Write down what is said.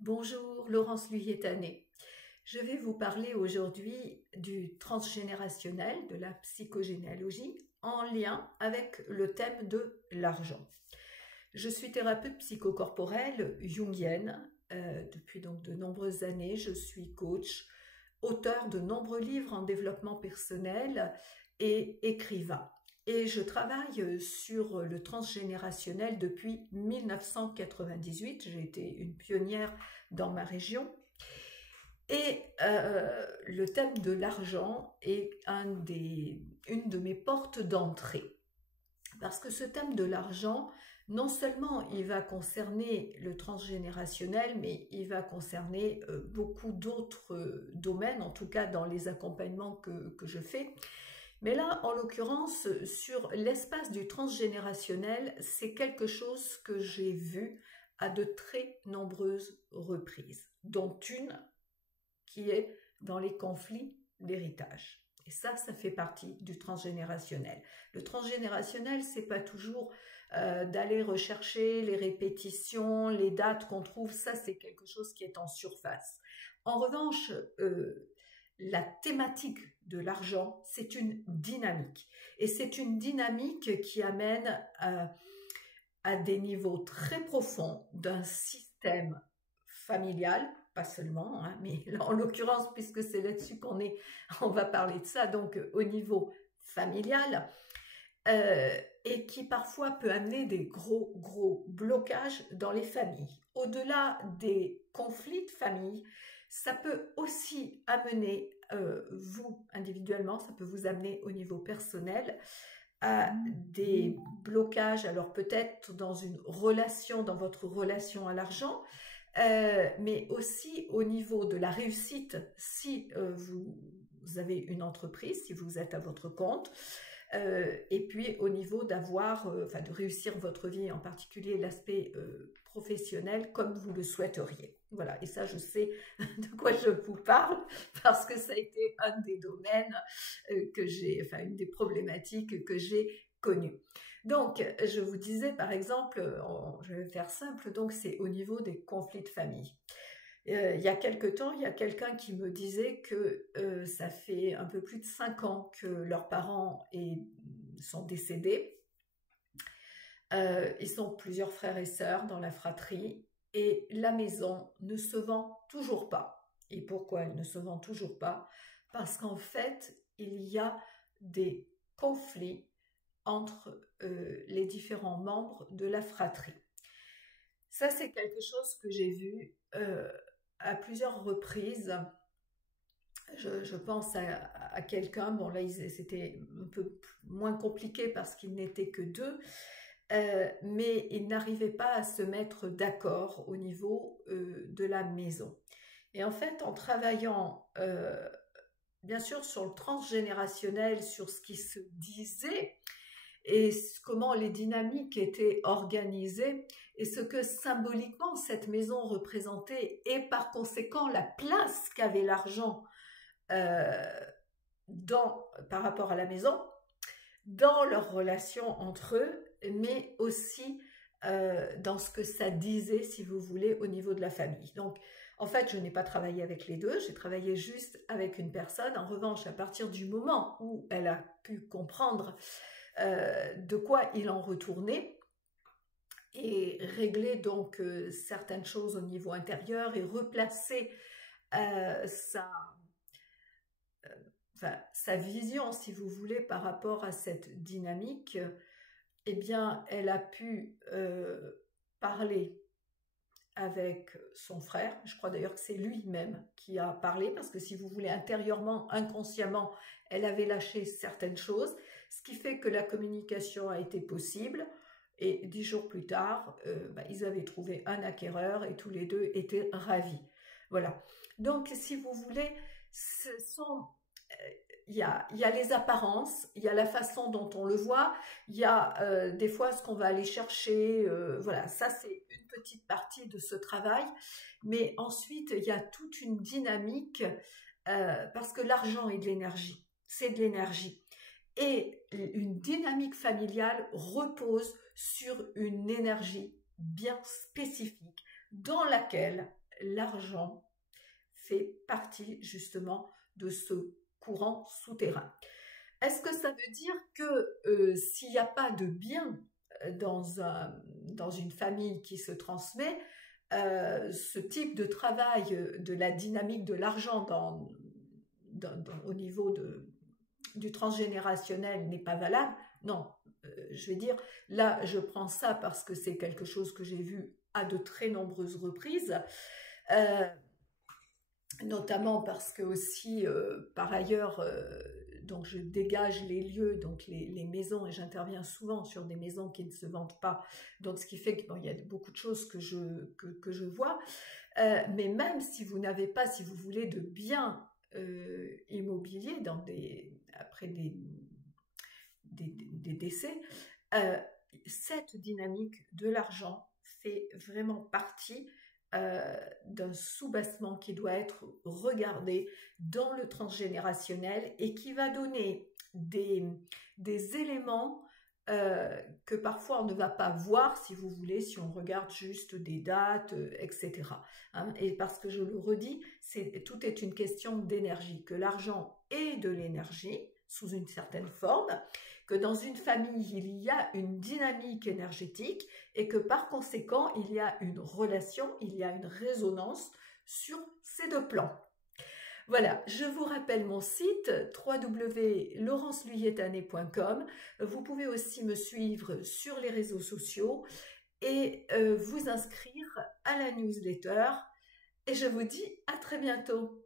Bonjour, Laurence Luyétané. Je vais vous parler aujourd'hui du transgénérationnel, de la psychogénéalogie, en lien avec le thème de l'argent. Je suis thérapeute psychocorporelle jungienne depuis donc de nombreuses années. Je suis coach, auteur de nombreux livres en développement personnel et écrivain. Et je travaille sur le transgénérationnel depuis 1998. J'ai été une pionnière dans ma région. Et le thème de l'argent est une de mes portes d'entrée. Parce que ce thème de l'argent, non seulement il va concerner le transgénérationnel, mais il va concerner beaucoup d'autres domaines, en tout cas dans les accompagnements que je fais. Mais là, en l'occurrence, sur l'espace du transgénérationnel, c'est quelque chose que j'ai vu à de très nombreuses reprises, dont une qui est dans les conflits d'héritage. Et ça fait partie du transgénérationnel. Le transgénérationnel, c'est pas toujours d'aller rechercher les répétitions, les dates qu'on trouve, ça c'est quelque chose qui est en surface. En revanche, la thématique de l'argent, c'est une dynamique. Et c'est une dynamique qui amène à des niveaux très profonds d'un système familial, pas seulement, hein, mais en l'occurrence, puisque c'est là-dessus on va parler de ça, donc au niveau familial, et qui parfois peut amener des gros blocages dans les familles. Au-delà des conflits de famille, ça peut aussi amener, vous individuellement, ça peut vous amener au niveau personnel à des blocages, alors peut-être dans une relation, dans votre relation à l'argent, mais aussi au niveau de la réussite si vous avez une entreprise, si vous êtes à votre compte, et puis au niveau de réussir votre vie, en particulier l'aspect professionnel comme vous le souhaiteriez. Voilà, et ça je sais de quoi je vous parle parce que ça a été un des domaines une des problématiques que j'ai connues. Donc, je vous disais par exemple, je vais faire simple, donc c'est au niveau des conflits de famille. Il y a quelque temps, il y a quelqu'un qui me disait que ça fait un peu plus de 5 ans que leurs parents sont décédés. Ils sont plusieurs frères et sœurs dans la fratrie et la maison ne se vend toujours pas. Et pourquoi elle ne se vend toujours pas? Parce qu'en fait, il y a des conflits entre les différents membres de la fratrie. Ça, c'est quelque chose que j'ai vu à plusieurs reprises. Je pense à quelqu'un, bon là c'était un peu moins compliqué parce qu'ils n'étaient que deux, mais ils n'arrivaient pas à se mettre d'accord au niveau de la maison. Et en fait, en travaillant bien sûr sur le transgénérationnel, sur ce qui se disait et comment les dynamiques étaient organisées et ce que symboliquement cette maison représentait et par conséquent la place qu'avait l'argent par rapport à la maison, dans leur relation entre eux, mais aussi dans ce que ça disait, si vous voulez, au niveau de la famille. Donc, en fait, je n'ai pas travaillé avec les deux, j'ai travaillé juste avec une personne. En revanche, à partir du moment où elle a pu comprendre de quoi il en retournait et régler donc certaines choses au niveau intérieur et replacer sa vision, si vous voulez, par rapport à cette dynamique, eh bien, elle a pu parler avec son frère. Je crois d'ailleurs que c'est lui-même qui a parlé, parce que si vous voulez, intérieurement, inconsciemment, elle avait lâché certaines choses, ce qui fait que la communication a été possible. Et 10 jours plus tard, ils avaient trouvé un acquéreur et tous les deux étaient ravis. Voilà. Donc, si vous voulez, il y a les apparences, il y a la façon dont on le voit, il y a des fois ce qu'on va aller chercher, voilà, ça c'est une petite partie de ce travail, mais ensuite il y a toute une dynamique, parce que l'argent est de l'énergie, c'est de l'énergie, et une dynamique familiale repose sur une énergie bien spécifique dans laquelle l'argent fait partie justement de ce courant souterrain. Est-ce que ça veut dire que s'il n'y a pas de bien dans une famille qui se transmet, ce type de travail de la dynamique de l'argent au niveau du transgénérationnel n'est pas valable? Non, je vais dire, là je prends ça parce que c'est quelque chose que j'ai vu à de très nombreuses reprises, notamment parce que aussi, par ailleurs, donc je dégage les lieux, donc les maisons, et j'interviens souvent sur des maisons qui ne se vendent pas, donc ce qui fait qu'il y a beaucoup de choses que je vois, mais même si vous n'avez pas, si vous voulez, de biens immobiliers après des décès, cette dynamique de l'argent fait vraiment partie d'un soubassement qui doit être regardé dans le transgénérationnel et qui va donner des éléments que parfois on ne va pas voir, si vous voulez, si on regarde juste des dates, etc. Hein, et parce que je le redis, tout est une question d'énergie, que l'argent est de l'énergie sous une certaine forme, que dans une famille, il y a une dynamique énergétique et que par conséquent, il y a une relation, il y a une résonance sur ces deux plans. Voilà, je vous rappelle mon site www.laurenceluyetané.com. Vous pouvez aussi me suivre sur les réseaux sociaux et vous inscrire à la newsletter. Et je vous dis à très bientôt.